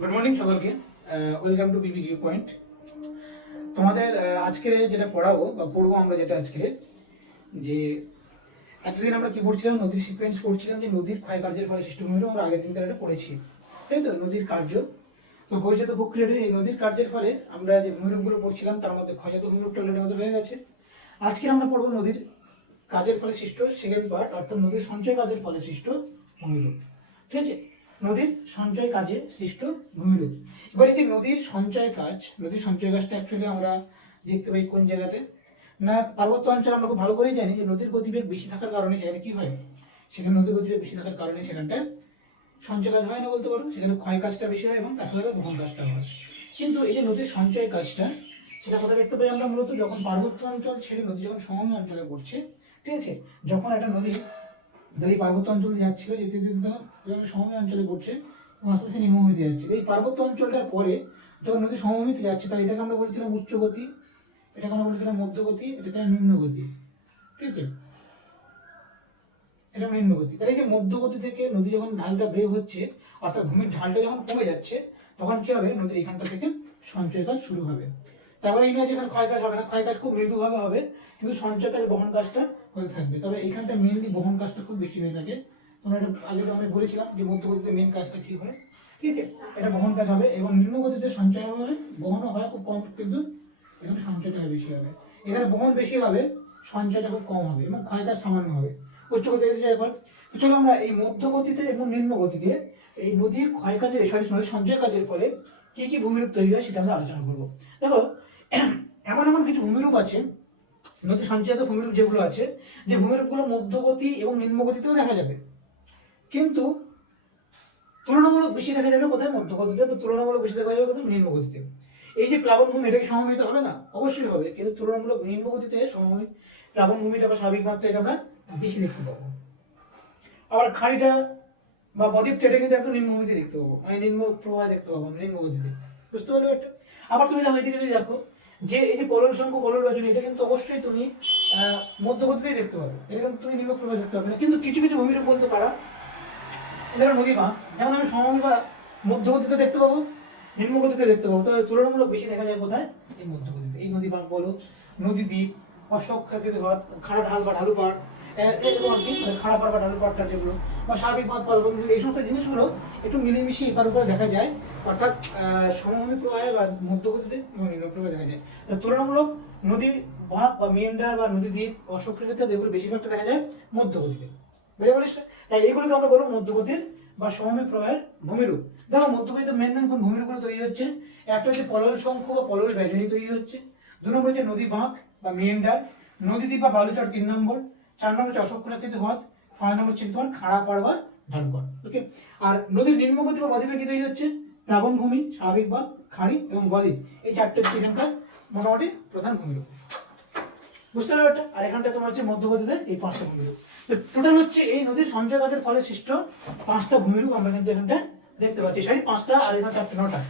Good morning সকলকে। Welcome to Bibi view point. তোমাদের আজকে যেটা পড়াবো বা পড়বো আমরা যেটা আজকে যে এতদিন আমরা কি পড়ছিলাম, নদীর সিকোয়েন্স পড়ছিলাম, যে নদীর ক্ষয়কার্যের ফলে সৃষ্ট ভূমিরূপ আমরা আগের দিন এটা পড়েছি, তাই তো? নদীর কার্য। তো বইজাত প্রক্রিয়াটা এই নদীর কার্যের ফলে আমরা যে ভূমিরূপগুলো পড়ছিলাম তার মধ্যে ক্ষয়জাত ভূমিরূপটা অলরেডি আমাদের হয়ে গেছে। আজকে আমরা পড়বো নদীর কাজের ফলে সৃষ্ট সেকেন্ড পার্ট, অর্থাৎ নদীর সঞ্চয় কাজের ফলে সৃষ্ট ভূমিরূপ। ঠিক আছে, নদীর সঞ্চয় কাজে সৃষ্ট ভূমিরূপ। এবার এই যে নদীর সঞ্চয় কাজটা অ্যাকচুয়ালি আমরা দেখতে পাই কোন জায়গাতে না, পার্বত্য অঞ্চল আমরা খুব ভালো করেই জানি যে নদীর গতিবেগ বেশি থাকার কারণে সেখানে কি হয়, সেখানে নদীর গতিবেগ বেশি থাকার কারণে সেখানটায় সঞ্চয় কাজ হয় না বলতে পারো, সেখানে ক্ষয় কাজটা বেশি হয় এবং তার সাথে বহন কাজটা হয়। কিন্তু এই যে নদীর সঞ্চয় কাজটা, সেটা কোথায় দেখতে পাই আমরা? মূলত যখন পার্বত্য অঞ্চল ছেড়ে নদী যখন সমভূমি অঞ্চলে পড়ছে, ঠিক আছে, যখন একটা নদী ধর এই পার্বত্য অঞ্চলে যাচ্ছিল, যেতে যেতে যখন সমভূমি অঞ্চলে পড়ছে এবং আস্তে আস্তে নিম্নভূমিতে যাচ্ছে, এই পার্বত্য অঞ্চলটার পরে যখন নদী সমভূমিতে যাচ্ছে, তাই এটাকে আমরা বলেছিলাম উচ্চ গতি, এটাকে আমরা বলেছিলাম মধ্যগতি, এটাকে নিম্ন গতি। ঠিক আছে, এটা নিম্ন গতি। তাহলে এই যে মধ্যগতি থেকে নদী যখন ঢালটা বের হচ্ছে, অর্থাৎ ভূমির ঢালটা যখন কমে যাচ্ছে, তখন কি হবে? নদীর এখানটা থেকে সঞ্চয় কাজ শুরু হবে। তারপরে এই নয় যে এখানে ক্ষয় কাজ হবে না, ক্ষয় কাজ খুব মৃদুভাবে হবে, কিন্তু সঞ্চয় কাজ বহন কাজটা হতে থাকবে। তবে এইখানটা মেনলি বহন কাজটা খুব বেশি হয়ে থাকে। তোমরা এটা আগে তো আমি বলেছিলাম যে মধ্যগতিতে মেন কাজটা কি হয়, ঠিক আছে, এটা বহন কাজ হবে এবং নিম্ন গতিতে সঞ্চয় হবে, বহনও হয় খুব কম, কিন্তু এখানে সঞ্চয়টা বেশি হবে। এখানে বহন বেশি হবে, সঞ্চয়টা খুব কম হবে এবং ক্ষয় কাজ সামান্য হবে। উচ্চ গতিতে এবার তো চলো আমরা এই মধ্য গতিতে এবং নিম্ন গতিতে এই নদীর ক্ষয় কাজের নদীর সঞ্চয় কাজের ফলে কি কি ভূমিরূপ তৈরি হয় সেটা আমরা আলোচনা করবো। দেখো, এমন এমন কিছু ভূমিরূপ আছে, নদী সঞ্চয়িত ভূমিরূপ যেগুলো আছে, যে ভূমিরূপগুলো মধ্যগতি এবং নিম্ন গতিতেও দেখা যাবে, কিন্তু তুলনামূলক বেশি দেখা যাবে কোথায়? মধ্যগতিতে। তো তুলনামূলক বেশি দেখা যাবে কোথায়? নিম্ন গতিতে। এই যে প্লাবনভূমি, এটা কি সমভূমিতে হবে না? অবশ্যই হবে, কিন্তু তুলনামূলক নিম্ন গতিতে সমভূমি প্লাবনভূমিটা বা স্বাভাবিক মাত্রা এটা আমরা বেশি দেখতে পাবো। আবার খাড়িটা বা বদ্বীপটা এটা কিন্তু একদম নিম্নভূমিতে দেখতে পাবো, মানে নিম্ন প্রবাহ দেখতে পাবো নিম্ন গতিতে। বুঝতে পারলে এটা? আবার তুমি দেখো এদিকে যদি দেখো যে এই যে পলল শঙ্কু পলল রজনী, এটা কিন্তু অবশ্যই তুমি মধ্যগতিতেই দেখতে পাবে, এটা কিন্তু তুমি নিম্ন প্রবাহ দেখতে পাবে না। কিন্তু কিছু কিছু ভূমিরূপ বলতে পারা, এদের নদী বাঁধ, যেমন আমি সমভূমি বা মধ্যগতিতে দেখতে পাবো, নিম্ন গতিতে দেখতে পাবো, তবে তুলনামূলক বেশি দেখা যায় কোথায়? এই মধ্যগতিতে। এই নদী বাঁধ বলো, নদী দ্বীপ, অশ্বক্ষাকৃত হ্রদ, খাড়া ঢাল বা ঢালু পাড়, এরকম আর কি, খাড়া পাড় বা ঢালু পাড়টা যেগুলো, বা স্বাভাবিক বাঁধ পাড়, এই সমস্ত জিনিসগুলো একটু মিলেমিশে এপার উপরে দেখা যায়, অর্থাৎ সমভূমি প্রবাহে বা মধ্যগতিতে এবং নিম্ন প্রবাহে দেখা যায়। তুলনামূলক নদী বাঁধ বা মেন্ডার বা নদী দ্বীপ, অশ্বক্ষাকৃত, এগুলো বেশিরভাগটা দেখা যায় মধ্যগতিতে। বুঝতে পারছিস? তাই এগুলোকে আমরা বলবো মধ্যগতির বা সমভূমি প্রবাহের ভূমিরূপ। দেখো মধ্যগতিতে মেন মেন কোন ভূমিরূপগুলো তৈরি হচ্ছে? একটা হচ্ছে পলল শঙ্কু বা পলল বেজনী তৈরি হচ্ছে, 2 নম্বর হচ্ছে নদী বাঁক বা মেন্ডার, নদী দ্বীপ বা বালুচর 3 নম্বর, 4 নম্বর হচ্ছে অশ্বক্ষুরাকৃত হ্রদ, 5 নম্বর হচ্ছে তোমার খাড়া পাড় বা ঢালুপাড়। ওকে, আর নদীর নিম্নগতি বা বদ্বীপে কি তৈরি হচ্ছে? প্লাবনভূমি, স্বাভাবিক বাঁধ, খাড়ি এবং বদ্বীপ। এই 4টে হচ্ছে এখানকার মোটামুটি প্রধান ভূমিরূপ। বুঝতে পারবে এটা? আর এখানটা তোমার হচ্ছে মধ্যগতিতে এই 5টা ভূমিরূপ। তো টোটাল হচ্ছে এই নদীর সঞ্চয় কাজের ফলে সৃষ্ট 5টা ভূমিরূপ আমরা কিন্তু এখানটা দেখতে পাচ্ছি। সরি 5টা, আর এখানে 4টে, 9টা।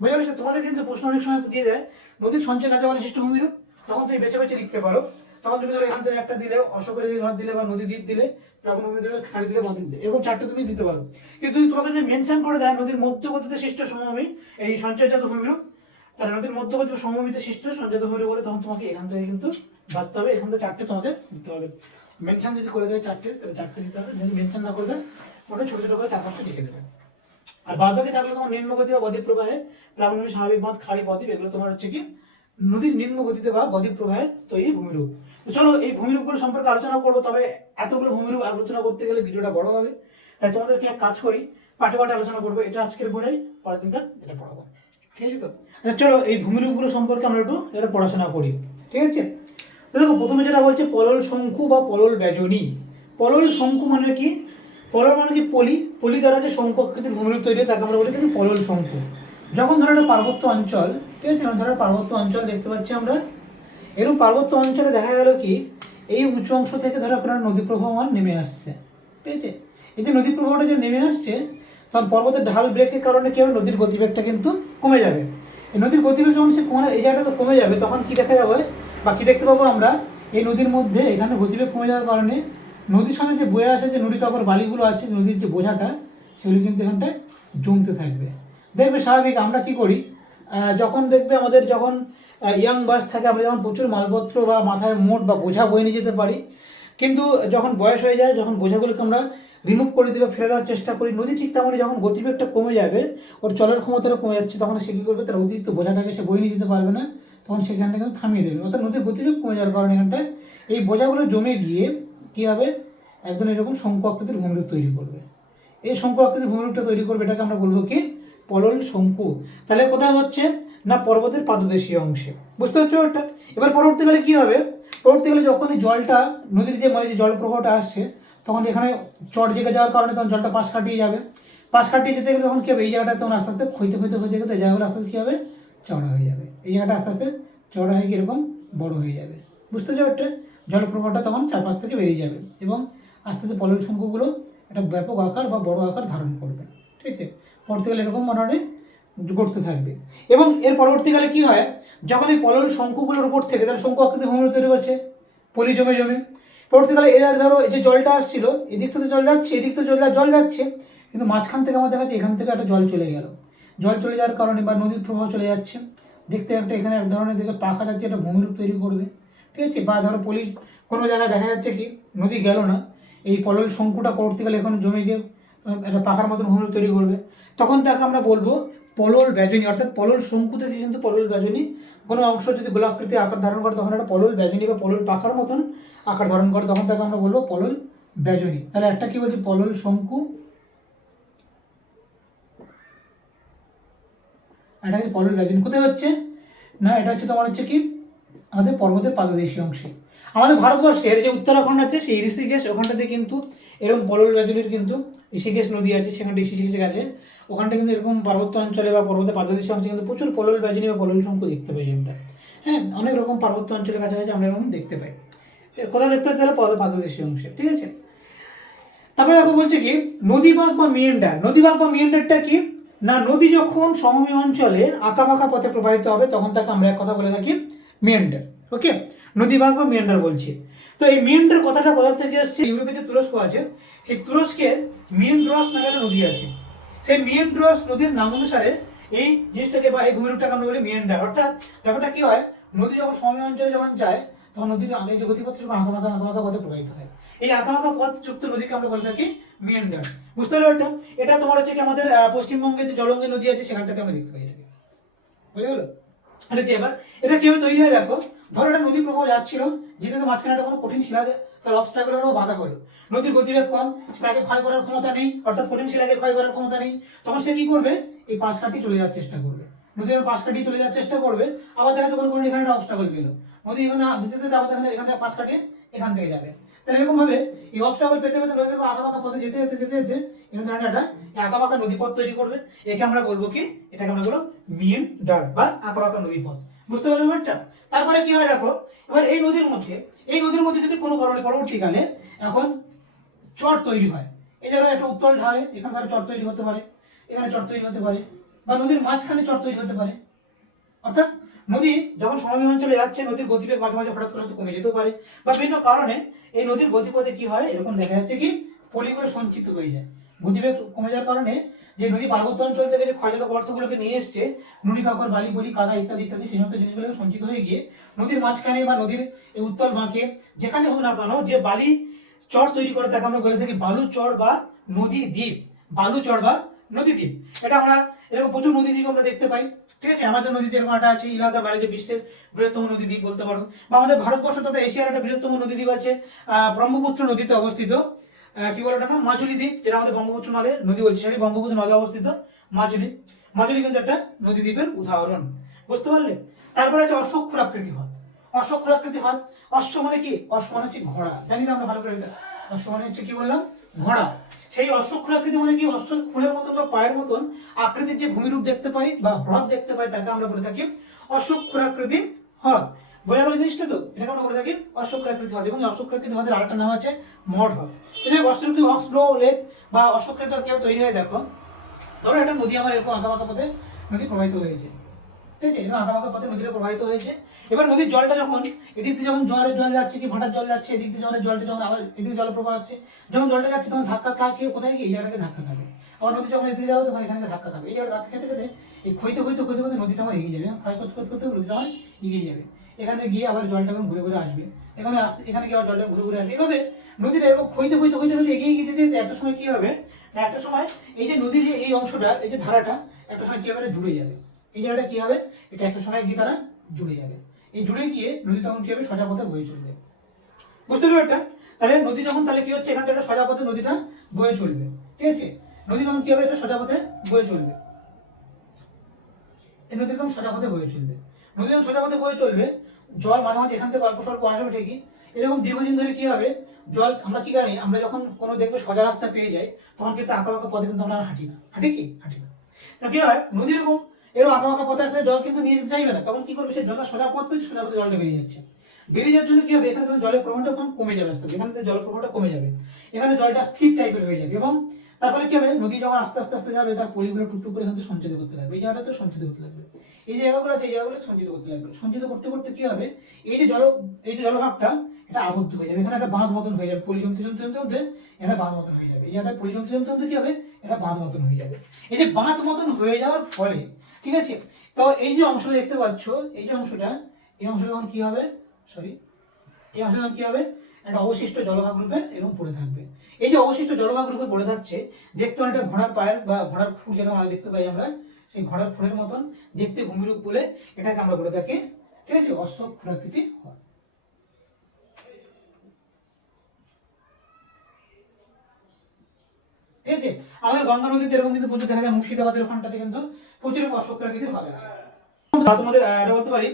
বুঝতে পারছো? তোমাদের কিন্তু প্রশ্ন অনেক সময় দিয়ে দেয় নদীর সঞ্চয় কাজের ফলে সৃষ্ট ভূমিরূপ, তখন তুমি বেছে বেছে লিখতে পারো। তখন তুমি ধরো এখান থেকে একটা দিলে, অশোকের হ্রদ দিলে বা নদী দ্বীপ দিলে, প্লাবনভূমি দিলে, খাড়ি দিলে, বদ্বীপ দিলে, এরকম 4টে তুমি দিতে পারো। কিন্তু যদি তোমাকে যদি মেনশন করে দেয় নদীর মধ্যগতিতে সৃষ্ট সমভূমি এই সঞ্চয়জাত ভূমিরূপ, তাহলে নদীর মধ্যগতি বা সমভূমিতে সৃষ্ট সঞ্চয়জাত ভূমিরূপ বলে, তখন তোমাকে এখান থেকে কিন্তু বাঁচতে হবে, এখান থেকে 4টে তোমাকে দিতে হবে। মেনশন যদি করে দেয় 4টে, তাহলে 4টে দিতে হবে। যদি মেনশন না করে দেয়, ওটা ছোট ছোট করে 4-5টা লিখে দেবে। আর বাদ বাকি থাকলে তোমার নিম্ন গতি বা বদ্বীপ প্রবাহে, প্লাবনভূমি, স্বাভাবিক বাঁধ, খাড়ি, বদ্বীপ, এগুলো তোমার হচ্ছে কি নদীর নিম্ন গতিতে বা বদ্বীপ প্রবাহে তৈরি ভূমিরূপ। তো চলো এই ভূমিরূপগুলো সম্পর্কে আলোচনা করবো, তবে এতগুলো ভূমিরূপ আলোচনা করতে গেলে ভিডিওটা বড় হবে, তাই তোমাদেরকে এক কাজ করি, পাঠে পাঠে আলোচনা করবো। এটা আজকের পড়াই, পরের দিনকার এটা পড়াবো, ঠিক আছে? তো আচ্ছা চলো এই ভূমিরূপগুলো সম্পর্কে আমরা একটু এটা পড়াশোনা করি, ঠিক আছে? দেখো প্রথমে যেটা বলছে পলল শঙ্কু বা পলল বেজনী। পলল শঙ্কু মানে কি? পলল মানে কি পলি, পলি দ্বারা যে শঙ্কু আকৃতির ভূমিরূপ তৈরি হয় তাকে আমরা বলি থাকি পলল শঙ্কু। যখন ধরো একটা পার্বত্য অঞ্চল, ঠিক আছে, ধরো পার্বত্য অঞ্চল দেখতে পাচ্ছি আমরা, এরকম পার্বত্য অঞ্চলে দেখা গেল কি এই উঁচু অংশ থেকে ধরো আপনার নদী প্রবাহমান নেমে আসছে, ঠিক আছে? এই যে নদী প্রবাহটা যে নেমে আসছে, তখন পর্বতের ঢাল ব্রেকের কারণে কি হবে? নদীর গতিবেগটা কিন্তু কমে যাবে। এই নদীর গতিবেগ যখন সে কমে, এই জায়গাটা তো কমে যাবে, তখন কি দেখা যাবে বা কি দেখতে পাবো আমরা? এই নদীর মধ্যে এখানে গতিবেগ কমে যাওয়ার কারণে নদীর সঙ্গে যে বয়ে আসে যে নুড়ি কাকর বালিগুলো আছে, নদীর যে বোঝাটা, সেগুলো কিন্তু এখানটায় জমতে থাকবে। দেখবে স্বাভাবিক আমরা কি করি, যখন দেখবে আমাদের যখন ইয়াং বয়স থাকে আমরা যখন প্রচুর মালপত্র বা মাথায় মোট বা বোঝা বয়ে নিয়ে যেতে পারি, কিন্তু যখন বয়স হয়ে যায়, যখন বোঝাগুলোকে আমরা রিমুভ করে দিবে, ফেলে দেওয়ার চেষ্টা করি, নদী ঠিক তেমনই যখন গতিবেগটা কমে যাবে, ওর চলার ক্ষমতাটা কমে যাচ্ছে, তখন সে কী করবে, তার অতিরিক্ত বোঝাটাকে সে বয়ে নিয়ে যেতে পারবে না, তখন সেখানটা কিন্তু থামিয়ে দেবে। অর্থাৎ নদীর গতিবেগ কমে যাওয়ার কারণে এখানটায় এই বোঝাগুলো জমে গিয়ে কী হবে, একদম এরকম শঙ্কু আকৃতির ভূমিরূপ তৈরি করবে। এই শঙ্কু আকৃতির ভূমিরূপটা তৈরি করবে, এটাকে আমরা বলবো কি, পলল শঙ্কু। তাহলে কোথায় হচ্ছে না, পর্বতের পাদদেশীয় অংশে। বুঝতে পারছো ওটা? এবার পরবর্তীকালে কি হবে, পরবর্তীকালে যখন এই জলটা নদীর যে মানে যে জল প্রবাহটা আসছে, তখন এখানে চট জেগে যাওয়ার কারণে তখন জলটা পাশ কাটিয়ে যাবে, পাশ কাটিয়ে যেতে গেলে তখন কী হবে, এই জায়গাটা তখন আস্তে আস্তে ক্ষইতে ক্ষইতে ক্ষইতে ক্ষইতে এই জায়গাগুলো আস্তে আস্তে কী হবে, চড়া হয়ে যাবে। এই জায়গাটা আস্তে আস্তে চড়া হয়ে গিয়ে এরকম বড় হয়ে যাবে। বুঝতে পারছো ওটা? জল প্রবাহটা তখন চারপাশ থেকে বেরিয়ে যাবে এবং আস্তে আস্তে পলল শঙ্কুগুলো একটা ব্যাপক আকার বা বড় আকার ধারণ করবে। ঠিক আছে? পরবর্তীকালে এরকম মোটামুটি ঘটতে থাকবে। এবং এর পরবর্তীকালে কি হয়, যখন এই পলল শঙ্কুগুলোর উপর থেকে তাহলে শঙ্কু আকৃতির ভূমিরূপ তৈরি করছে পলি জমে জমে, পরবর্তীকালে এর ধরো এই যে জলটা আসছিল, এদিক থেকে জল যাচ্ছে, এদিক থেকে জল যাচ্ছে, কিন্তু মাঝখান থেকে আমার দেখা যাচ্ছে এখান থেকে একটা জল চলে গেল। জল চলে যাওয়ার কারণে বা নদীর প্রবাহ চলে যাচ্ছে, দেখতে একটা এখানে এক ধরনের দিকে পাখা যাচ্ছে, একটা ভূমিরূপ তৈরি করবে। ঠিক আছে? বা ধরো পলি কোনো জায়গায় দেখা যাচ্ছে কি নদী গেল না, এই পলল শঙ্কুটা পরবর্তীকালে এখন জমে গিয়ে একটা পাখার মতন ভূমিরূপ তৈরি করবে, তখন তাকে আমরা বলবো পলল ব্যাজনী। অর্থাৎ পলল শঙ্কু থেকে কিন্তু পলল ব্যাজনী কোনো অংশ যদি গোলাকৃতি আকার ধারণ করে, তখন একটা পলল ব্যাজনী বা পলল পাখার মতন আকার ধারণ করে, তখন তাকে আমরা বলবো পলল ব্যাজনী। তাহলে একটা কি বলছি, পলল শঙ্কু, এটা হচ্ছে পলল ব্যাজনী। কোথায় হচ্ছে না, এটা হচ্ছে তোমার হচ্ছে কি আমাদের পর্বতের পাদদেশীয় অংশে। আমাদের ভারতবর্ষের যে উত্তরাখণ্ড আছে সেই ঋষিকেশ, ওখানটাতে কিন্তু এরকম পলল ব্যাজনীর কিন্তু ঋষিকেশ নদী আছে, সেখানে ঋষিকেশ আছে, ওখানটা কিন্তু এরকম পার্বত্য অঞ্চলে বা পর্বতের পাদদেশীয় অংশে কিন্তু প্রচুর পলল ব্যাজনী বা পলল শঙ্কু দেখতে পাই আমরা। হ্যাঁ, অনেক রকম পার্বত্য অঞ্চলের কাছাকাছি আমরা এরকম দেখতে পাই। কোথাও দেখতে পাচ্ছি, তাহলে পাদদেশীয় অংশে। ঠিক আছে? তারপরে দেখো বলছে কি নদীবাঁক বা মিয়েন্ডার। নদীবাঁক বা মিয়েন্ডারটা কি না, নদী যখন সমভূমি অঞ্চলে আঁকাবাঁকা পথে প্রবাহিত হবে, তখন তাকে আমরা এক কথা বলে থাকি মিয়েন্ডার। ওকে, নদীবাঁক বা মিয়েন্ডার বলছি। তো এই মিয়েন্ডার কথাটা কোথা থেকে এসছে, ইউরোপে যে তুরস্ক আছে, সেই তুরস্কের মিয়েন্ড্রস নামে একটা নদী আছে, সেই মিয়েন্ড্রস নদীর নাম অনুসারে এই জিনিসটাকে বা এই ভূমিরূপটাকে আমরা বলি মিয়েন্ডার। অর্থাৎ ব্যাপারটা কি হয়, নদী যখন সমভূমি অঞ্চলে যখন যায়, তখন নদীর আগে যে গতিপথ সেরকম আঁকাবাঁকা পথে প্রবাহিত হয়। এই আঁকাবাঁকা পথ যুক্ত নদীকে আমরা বলে থাকি মিয়েন্ডার। বুঝতে পারলে এটা? এটা তোমার হচ্ছে কি আমাদের পশ্চিমবঙ্গের যে জলঙ্গি নদী আছে সেখানটাতে আমরা দেখতে পাই এটাকে। বুঝে গেল? এটা কি এবার এটা কিভাবে তৈরি হয় দেখো, ধরো একটা নদী প্রবাহ যাচ্ছিল, যেতে তো মাঝখানে একটা কোনো কঠিন শিলা তার অবস্ট্রাকল হলো, বাধা হলো, নদীর গতিবেগ কম, তাকে ক্ষয় করার ক্ষমতা নেই, অর্থাৎ কঠিন শিলাকে ক্ষয় করার ক্ষমতা নেই, তখন সে কি করবে, এই পাশ কাটিয়ে চলে যাওয়ার চেষ্টা করবে, নদীর পাশ কাটিয়ে চলে যাওয়ার চেষ্টা করবে। আবার দেখা যাচ্ছে কোনো এখানে একটা অবস্ট্রাকল পেল, নদী এখানে যেতে যেতে আবার এখান থেকে পাশ কাটিয়ে এখান থেকে যাবে। তাহলে এরকম ভাবে এই অবস্ট্রাকল পেতে পেতে নদীর আঁকাবাঁকা পথে যেতে যেতে যেতে যেতে এখানে একটা আঁকাবাঁকা নদী পথ তৈরি করবে। একে আমরা বলবো কি, এটাকে আমরা বলবো মিয়েন্ডার বা আঁকাবাঁকা নদী পথ। বুঝতে পারলে ব্যাপারটা? তারপরে কি হয় দেখো, এবার এই নদীর মধ্যে যদি কোনো কারণে পরবর্তীকালে এখন চর তৈরি হয়, এই জায়গায় একটা উত্তল ঢালে, এখানে ধরো চর তৈরি হতে পারে, এখানে চর তৈরি হতে পারে, বা নদীর মাঝখানে চর তৈরি হতে পারে। অর্থাৎ নদী যখন সমভূমি অঞ্চলে যাচ্ছে, নদীর গতিবেগ মাঝে মাঝে হঠাৎ করে কমে যেতেও পারে, বা বিভিন্ন কারণে এই নদীর গতিপথে কি হয়, এরকম দেখা যাচ্ছে কি পলিগুলো সঞ্চিত হয়ে যায়। গতিবেগ কমে যাওয়ার কারণে যে নদী পার্বত্য অঞ্চল থেকে যে ক্ষয়জাত পদার্থগুলোকে নিয়ে এসছে, নুনি কাকর, বালি বলি, কাদা ইত্যাদি ইত্যাদি, সেই সমস্ত জিনিসগুলোকে সঞ্চিত হয়ে গিয়ে নদীর মাঝখানে বা নদীর এই উত্তল বাঁকে যেখানে হোক না কেন, যে বালি চর তৈরি করে তাকে আমরা বলে থাকি বালু চর বা নদী দ্বীপ। বালু চর বা নদী দ্বীপ, এটা আমরা এরকম প্রচুর নদী দ্বীপ আমরা দেখতে পাই। ঠিক আছে? আমাদের নদীতে এরকম একটা আছে, ইলাদা মানে যে বিশ্বের বৃহত্তম নদী দ্বীপ বলতে পারো, বা আমাদের ভারতবর্ষ তথা এশিয়ার একটা বৃহত্তম নদী দ্বীপ আছে ব্রহ্মপুত্র নদীতে অবস্থিত, কি বলে ওটা না, মাজুলি দ্বীপ, যেটা আমাদের ব্রহ্মপুত্র নদে নদী বলছি, সরি ব্রহ্মপুত্র নদে অবস্থিত মাজুলি। মাজুলি কিন্তু একটা নদী দ্বীপের উদাহরণ। বুঝতে পারলে? তারপরে আছে অশ্বক্ষুরাকৃতি হ্রদ। অশ্বক্ষুরাকৃতি হ্রদ, অশ্ব মানে কি, অশ্ব মানে হচ্ছে ঘোড়া, জানি না আমরা ভালো করে, অশ্ব মানে হচ্ছে কি বললাম, ঘোড়া। সেই অশ্বক্ষুরাকৃতি মানে কি, অশ্ব খুনের মতন বা পায়ের মতন আকৃতির যে ভূমিরূপ দেখতে পাই বা হ্রদ দেখতে পাই, তাকে আমরা বলে থাকি অশ্বক্ষুরাকৃতি হ্রদ। বোঝা গেল জিনিসটা? তো এটাকে আমরা বলে থাকি অশ্বক্ষুরাকৃতি হ্রদ। এবং অশ্বক্ষুরাকৃতি হ্রদের আরেকটা নাম আছে মড হ্রদ। এই অশ্বক্ষুরাকৃতি অক্সব্লো লেক বা অশ্বক্ষুরাকৃতি হ্রদ কিভাবে তৈরি হয় দেখো, ধরো একটা নদী আমার এরকম আঁকাবাঁকা পথে নদী প্রবাহিত হয়েছে, ঠিক আছে, এরকম আঁকাবাঁকা পথে নদীটা প্রবাহিত হয়েছে। এবার নদীর জলটা যখন এদিক দিয়ে যখন জোয়ারের জল যাচ্ছে কি ভাটার জল যাচ্ছে, এদিক দিয়ে জলের জলটা যখন আবার এদিকে জলপ্রবাহ আসছে, যখন জলটা যাচ্ছে তখন ধাক্কা খায়, কেউ কোথায় গিয়ে এই জায়গাটাকে ধাক্কা খাবে, আবার নদী যখন এদিকে যাবে তখন এখানে ধাক্কা খাবে, এই জায়গাটা ধাক্কা খেতে খেতে এই ক্ষয়তে ক্ষয়তে ক্ষয়তে ক্ষয়তে নদীটা আমার এগিয়ে যাবে, ক্ষয় করতে করতে করতে নদীটা আমার এগিয়ে যাবে, এখানে গিয়ে আবার জলটা ঘুরে ঘুরে আসবে, এখানে গিয়ে আবার জলটা ঘুরে ঘুরে আসবে, এভাবে নদীটা এরকম ক্ষয়তে ক্ষয়তে ক্ষয়তে ক্ষয়তে এগিয়ে গিয়ে যেতে যেতে একটা সময় কি হবে না, একটা সময় এই যে নদীর যে এই অংশটা, এই যে ধারাটা একটা সময় কি হবে, জুড়ে যাবে, এই জায়গাটা কি হবে, এটা একটা সময় গিয়ে তারা জুড়ে যাবে, এই জুড়ে গিয়ে নদী তখন কি হবে, সোজা পথে বয়ে চলবে। বুঝতে পারবে এটা? তাহলে নদী যখন, তাহলে কি হচ্ছে, এখান থেকে সোজা পথে নদীটা বয়ে চলবে, ঠিক আছে, নদী তখন কি হবে, এটা সোজা পথে বয়ে চলবে, এই নদী তখন সোজা পথে বয়ে চলবে, নদী যখন সোজা পথে বয়ে চলবে, জল মাঝে মাঝে এখান থেকে অল্প স্বল্প আসবে ঠিকই, এরকম দীর্ঘদিন ধরে কি হবে, জল আমরা কি জানি, আমরা যখন কোনো দেখবে সোজা রাস্তা পেয়ে যাই তখন কিন্তু আঁকা বাঁকা পথে কিন্তু আমরা হাঁটি না, হাঁটি না, তা কি হয়, নদী এরকম আঁকা বাঁকা পথে আসলে জল কিন্তু নিয়ে যেতে চাইবে না, তখন কি করবে, সে জলটা সোজা পথ পেয়েছে, সোজা পথে জলটা বেরিয়ে যাচ্ছে, বেরিয়ে যাওয়ার জন্য কি হবে, এখানে তখন জলের প্রবাহটা তখন কমে যাবে, আস্তে আস্তে এখানে জলের প্রবাহটা কমে যাবে, এখানে জলটা স্থির টাইপের হয়ে যাবে, এবং তারপরে কি হবে, নদী যখন আস্তে আস্তে আস্তে যাবে তার পলিগুলো টুকটুক করে এখান থেকে সঞ্চিত করতে লাগবে, এই জায়গাটা তো সঞ্চিত করতে লাগবে, এই জায়গাগুলো আছে, এই জায়গাগুলো সঞ্চিত করতে লাগবে, সঞ্চিত করতে করতে কি হবে, এই যে জলভাগটা এটা আবদ্ধ হয়ে যাবে, এখানে একটা বাঁধ মতন হয়ে যাবে, পলি জমতে জমতে জমতে জমতে এটা বাঁধ মতন হয়ে যাবে, এই জায়গাটা পলি জমতে জমতে জমতে কি হবে, এটা বাঁধ মতন হয়ে যাবে, এই যে বাঁধ মতন হয়ে যাওয়ার ফলে, ঠিক আছে, তো এই যে অংশটা দেখতে পাচ্ছ, এই যে অংশটা, এই অংশটা তখন কি হবে, সরি, এই অংশটা তখন কি হবে, একটা অবশিষ্ট জলভাগ রূপে এরকম পড়ে থাকবে, এই যে অবশিষ্ট জলভাগ রূপে পড়ে থাকছে, দেখতে অনেকটা ঘোড়ার পায়ের বা ঘোড়ার খুর যেরকম আমরা দেখতে পাই আমরা, সেই ঘোড়ার খুরের মতন দেখতে ভূমিরূপ বলে এটাকে আমরা বলে থাকি, ঠিক আছে, অশ্বক খুরাকৃতি হয়। ঠিক আছে, আমাদের গঙ্গা নদীতে এরকম কিন্তু প্রচুর দেখা যায়, মুর্শিদাবাদের ওখানটাতে কিন্তু প্রচুর অশ্বক খুরাকৃতি ভাগ আছে। তোমাদের এটা বলতে পারি,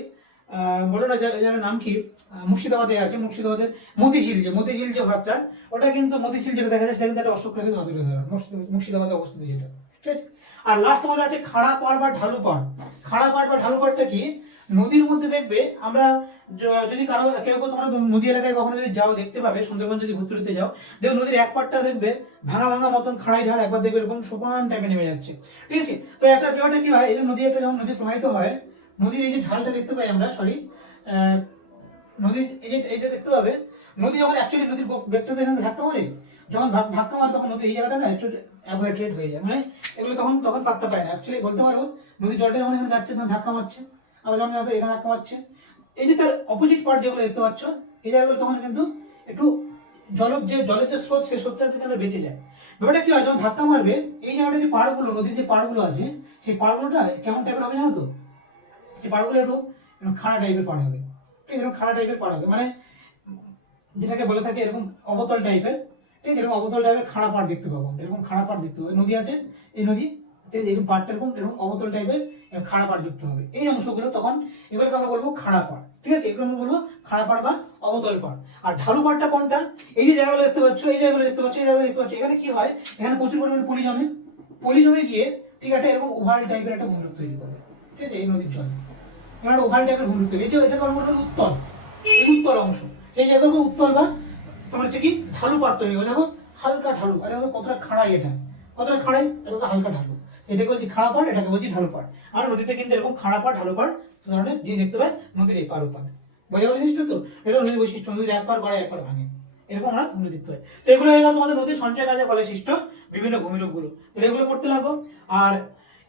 বলো না যার নাম কি, মুর্শিদাবাদে আছে, মুর্শিদাবাদের মতিঝিল যে ভাবটা, ওটা কিন্তু মতিঝিল যেটা দেখা যায় সেটা কিন্তু একটা অশ্বক খুরাকৃতি ভাগের উদাহরণ, মুর্শিদাবাদে অবস্থিত যেটা, ঠিক আছে। আর লাস্ট তোমাদের আছে খাড়া পাড় বা ঢালু পাড়। খাড়া পাড় বা ঢালু পাড়টা কি, নদীর মধ্যে দেখবে আমরা, যদি কেউ তোমরা নদী এলাকায় কখনো যদি যাও দেখতে পাবে, সুন্দরবন যদি ঘুরতে যাও, দেখো নদীর এক পাড়টা দেখবে ভাঙা ভাঙা মতন খাড়াই ঢাল, একবার দেখবে এরকম সোপান টাইপে নেমে যাচ্ছে, ঠিক আছে। তো একটা ব্যাপারটা কি হয়, এই যে নদী একটা যখন নদী প্রবাহিত হয়, নদীর এই যে ঢালটা দেখতে পাই আমরা, সরি, নদীর এই যে দেখতে পাবে, নদী যখন অ্যাকচুয়ালি নদীর বেগটা এখানে ধাক্কা মারে, যখন ধাক্কা মারে তখন নদী এই জায়গাটা না একটু অ্যাভয়েড হয়ে যায়, মানে এগুলো তখন পাত্তা পায় না, অ্যাকচুয়ালি বলতে পারবো নদীর জলটা যখন এখানে যাচ্ছে তখন ধাক্কা মারছে, আবার যখন এখানে ধাক্কা মারছে, এই যে তার অপোজিট পার্ট যেগুলো দেখতে পাচ্ছ, এই জায়গাগুলো তখন কিন্তু একটু জলের যে স্রোত, সেই স্রোতটা থেকে আমরা বেঁচে যায়। ব্যাপারটা কি হয়, যখন ধাক্কা মারবে এই জায়গাটা যে পাড়গুলো, নদীর যে পাড়গুলো আছে, সেই পাড়গুলোটা কেমন টাইপের হবে জানো তো, সেই পাড়গুলো একটু খাড়া টাইপের পাড় হবে, ঠিক এরকম খাড়া টাইপের পাড় হবে, মানে যেটাকে বলে থাকে এরকম অবতল টাইপের, ঠিক আছে, এরকম অবতল টাইপের খাড়া পাড় দেখতে পাবো, এরকম খাড়া পাড় দেখতে পাবো, নদী আছে, এই নদী এরকম পাড়টা এরকম অবতল টাইপের খাড়া পাড় যুক্ত হবে, এই অংশগুলো তখন এগুলোকে আমরা বলবো খাড়া পাড়, ঠিক আছে, এগুলো আমরা বলবো খাড়া পাড় বা অবতল পাড়। আর ঢালু পাড়টা কোনটা, এই যে জায়গাগুলো দেখতে পাচ্ছ, এই জায়গাগুলো দেখতে পাচ্ছ, এই জায়গাগুলো দেখতে পাচ্ছ, এখানে কি হয়, এখানে প্রচুর পরিমাণে পলি জমে গিয়ে, ঠিক আছে, এরকম ওভাল টাইপের একটা ভূমিরূপ তৈরি করবে, ঠিক আছে, এই নদীর জল এখানে ওভাল টাইপের ভূমিরূপ তৈরি, এটাকে আমরা বলবো উত্তল, এই উত্তল অংশ, এই জায়গাগুলো উত্তল বা তোমার হচ্ছে কি ঢালু পাড় তৈরি হবে, দেখো হালকা ঢালু, আর দেখো কতটা খাড়াই, এটা কতটা খাড়াই, এটা হালকা ঢালু, এটাকে বলছি খাড়া পাড়, এটাকে বলছি ঢালু পাড়। আর নদীতে কিন্তু এরকম খাড়া পাড় ঢালু পাড় ধরনের জিনিস দেখতে পাই নদীর এই পার ওপার, বোঝা গেল জিনিসটা তো, এটা নদীর বৈশিষ্ট্য, নদীর এক পার গড়ায় এক পার ভাঙে, এরকম আমরা ভূমি দেখতে পাই। তো এগুলো হয়ে গেল তোমাদের নদীর সঞ্চয় কাজে ফলে সৃষ্ট বিভিন্ন ভূমিরূপ গুলো, তো এগুলো পড়তে লাগো। আর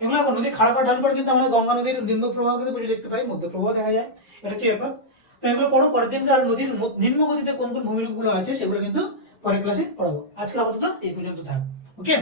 এগুলো নদীর খাড়া পাড় ঢালু পাড় কিন্তু আমরা গঙ্গা নদীর নিম্ন প্রবাহ কিন্তু প্রচুর দেখতে পাই, মধ্য প্রবাহ দেখা যায়, এটা হচ্ছে ব্যাপার। তো এগুলো পড়ো, পরের দিনকে আর নদীর নিম্ন গতিতে কোন কোন ভূমিরূপ গুলো আছে সেগুলো কিন্তু পরের ক্লাসে পড়াবো। আজকে আপাতত এই পর্যন্ত থাক, ওকে।